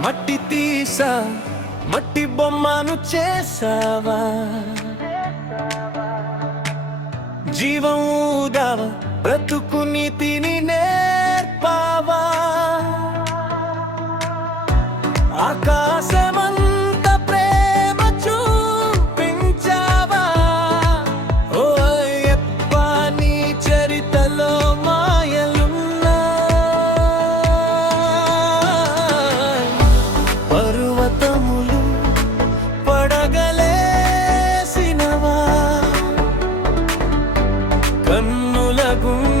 మట్టి తీసా మట్టి బొమ్మను చేసావా? జీవం ఊదావా బ్రతుకు నీతిని నేర్పావా? ఆకాశం కన్నుల గుండె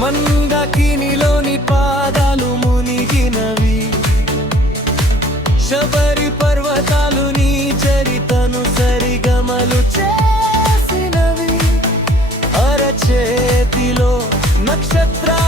మందకినిలోని పాదాలు మునిగినవి. శబరి పర్వతాలు నీ చరితను సరిగమలు చేసినవి. అరచేతిలో నక్షత్రాలు